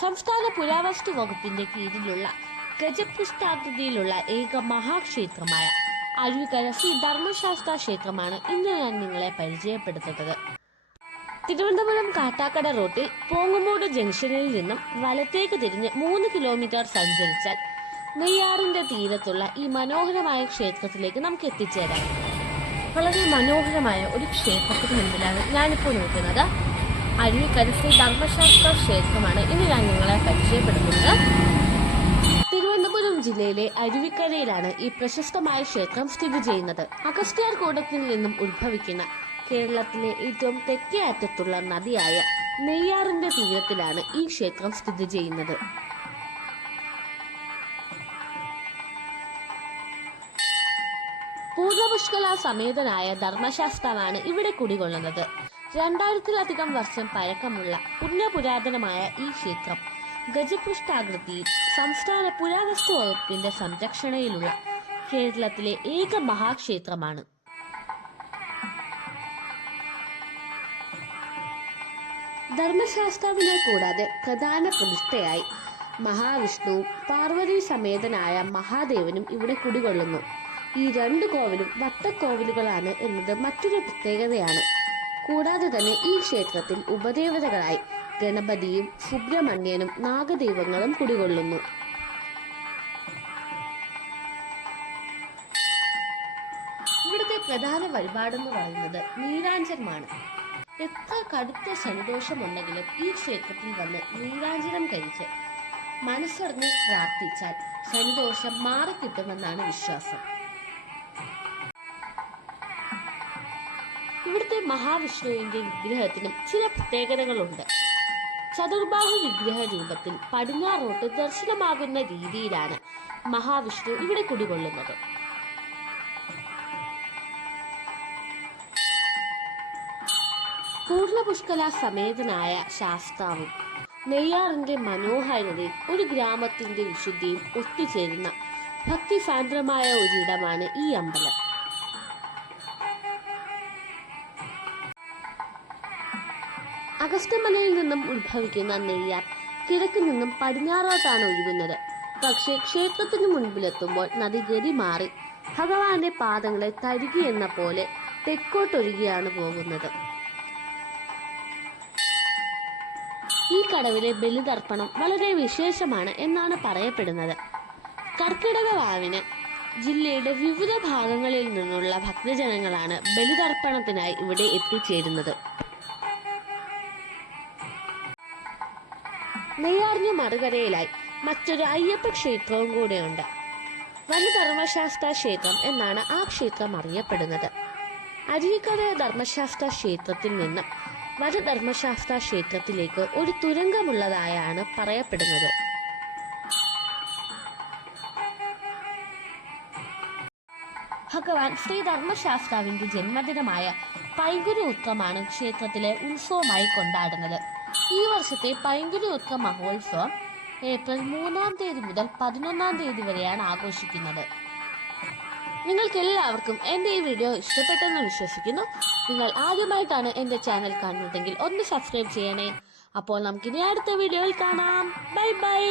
സംസ്ഥാന പുരാവസ്തു വകുപ്പിന്റെ കീഴിലുള്ള ഗജപുഷ്ടാകൃതിയിലുള്ള ഏക മഹാക്ഷേത്രമായ അരുവിക്കര ശ്രീ ധർമ്മശാസ്ത്ര ക്ഷേത്രമാണ് ഇന്ന് ഞാൻ നിങ്ങളെ പരിചയപ്പെടുത്തുന്നത്. തിരുവനന്തപുരം കാട്ടാക്കട റോട്ടിൽ പോങ്ങുമൂട് ജംഗ്ഷനിൽ നിന്നും വലത്തേക്ക് തിരിഞ്ഞ് 3 കിലോമീറ്റർ സഞ്ചരിച്ചാൽ നെയ്യാറിന്റെ തീരത്തുള്ള ഈ മനോഹരമായ ക്ഷേത്രത്തിലേക്ക് നമുക്ക് എത്തിച്ചേരാം. വളരെ മനോഹരമായ ഒരു ക്ഷേത്രത്തിന് മുൻപിലാണ് ഞാനിപ്പോൾ നിൽക്കുന്നത്. അരുവിക്കര ശ്രീ ധർമ്മശാസ്ത്ര ക്ഷേത്രമാണ് ഇന്ന് ഞാൻ നിങ്ങളെ പരിചയപ്പെടുത്തുന്നത്. തിരുവനന്തപുരം ജില്ലയിലെ അരുവിക്കരയിലാണ് ഈ പ്രശസ്തമായ ക്ഷേത്രം സ്ഥിതി ചെയ്യുന്നത്. അഗസ്ത്യാർകൂടത്തിൽ നിന്നും ഉത്ഭവിക്കുന്ന കേരളത്തിലെ ഏറ്റവും തെക്കേ അറ്റത്തുള്ള നദിയായ നെയ്യാറിന്റെ തീരത്തിലാണ് ഈ ക്ഷേത്രം സ്ഥിതി ചെയ്യുന്നത്. പൂർണ്ണപുഷ്കല സമേതനായ ധർമ്മശാസ്താവാണ് ഇവിടെ കുടികൊള്ളുന്നത്. 2000-ലധികം വർഷം പഴക്കമുള്ള പുണ്യപുരാതനമായ ഈ ക്ഷേത്രം ഗജപുഷ്ടാകൃതിയിൽ സംസ്ഥാന പുരാവസ്തു വകുപ്പിന്റെ സംരക്ഷണയിലുള്ള കേരളത്തിലെ ഏക മഹാക്ഷേത്രമാണ്. ധർമ്മശാസ്താവിനെ കൂടാതെ പ്രധാന പ്രതിഷ്ഠയായി മഹാവിഷ്ണുവും പാർവതി സമേതനായ മഹാദേവനും ഇവിടെ കുടികൊള്ളുന്നു. ഈ 2 കോവിലും വട്ടക്കോവിലുകളാണ് എന്നത് മറ്റൊരു പ്രത്യേകതയാണ്. കൂടാതെ തന്നെ ഈ ക്ഷേത്രത്തിൽ ഉപദേവതകളായി ഗണപതിയും സുബ്രഹ്മണ്യനും നാഗദൈവങ്ങളും കുടികൊള്ളുന്നു. ഇവിടുത്തെ പ്രധാന വഴിപാടെന്ന് പറയുന്നത് നീരാഞ്ജനമാണ്. എത്ര കടുത്ത ശനിദോഷമുണ്ടെങ്കിലും ഈ ക്ഷേത്രത്തിൽ വന്ന് നീരാഞ്ജനം കഴിച്ച് മനസ്സറിഞ്ഞ് പ്രാർത്ഥിച്ചാൽ ശനിദോഷം മാറിക്കിട്ടുമെന്നാണ് വിശ്വാസം. ഇവിടുത്തെ മഹാവിഷ്ണുവിന്റെ വിഗ്രഹത്തിനും ചില പ്രത്യേകതകളുണ്ട്. ചതുർബാഹു വിഗ്രഹ രൂപത്തിൽ പടിഞ്ഞാറോട്ട് ദർശനമാകുന്ന രീതിയിലാണ് മഹാവിഷ്ണു ഇവിടെ കുടികൊള്ളുന്നത്. പൂർണ്ണപുഷ്കല സമേതനായ ശാസ്താവും നെയ്യാറിന്റെ മനോഹാരിതയും ഒരു ഗ്രാമത്തിന്റെ വിശുദ്ധിയും ഒത്തുചേരുന്ന ഭക്തിസാന്ദ്രമായ ഒരിടമാണ് ഈ അമ്പലം. അഗസ്ത്യമലയിൽ നിന്നും ഉത്ഭവിക്കുന്ന നെയ്യാർ കിഴക്ക് നിന്നും പടിഞ്ഞാറോട്ടാണ് ഒഴുകുന്നത്. പക്ഷേ ക്ഷേത്രത്തിന് മുൻപിലെത്തുമ്പോൾ നദി ഗതി മാറി ഭഗവാന്റെ പാദങ്ങളെ തഴുകി എന്ന പോലെ തെക്കോട്ടൊഴുകിയാണ് പോകുന്നത്. ഈ കടവിലെ ബലിതർപ്പണം വളരെ വിശേഷമാണ് എന്നാണ് പറയപ്പെടുന്നത്. കർക്കിടക വാവിന് ജില്ലയുടെ വിവിധ ഭാഗങ്ങളിൽ നിന്നുള്ള ഭക്തജനങ്ങളാണ് ബലിതർപ്പണത്തിനായി ഇവിടെ എത്തിച്ചേരുന്നത്. നെയ്യാറിന് മറുകരയിലായി മറ്റൊരു അയ്യപ്പ ക്ഷേത്രവും കൂടെയുണ്ട്. വനധർമ്മശാസ്ത്ര ക്ഷേത്രം എന്നാണ് ആ ക്ഷേത്രം അറിയപ്പെടുന്നത്. അരുവിക്കര ധർമ്മശാസ്ത്ര ക്ഷേത്രത്തിൽ നിന്ന് വനധർമ്മശാസ്ത്ര ക്ഷേത്രത്തിലേക്ക് ഒരു തുരങ്കമുള്ളതായാണ് പറയപ്പെടുന്നത്. ഭഗവാൻ ശ്രീ ധർമ്മശാസ്താവിന്റെ ജന്മദിനമായ പൈങ്കുനി ഉത്രമാണ് ക്ഷേത്രത്തിലെ ഉത്സവമായി കൊണ്ടാടുന്നത്. ഈ വർഷത്തെ പൈങ്കുനി ഉത്ര മഹോത്സവം ഏപ്രിൽ 3-ാം തീയതി മുതൽ 11-ാം തീയതി വരെയാണ് ആഘോഷിക്കുന്നത്. നിങ്ങൾക്ക് എല്ലാവർക്കും എൻ്റെ ഈ വീഡിയോ ഇഷ്ടപ്പെട്ടെന്ന് വിശ്വസിക്കുന്നു. നിങ്ങൾ ആദ്യമായിട്ടാണ് എൻ്റെ ചാനൽ കാണുന്നതെങ്കിൽ ഒന്ന് സബ്സ്ക്രൈബ് ചെയ്യണേ. അപ്പോൾ നമുക്കിനി അടുത്ത വീഡിയോയിൽ കാണാം. Bye bye.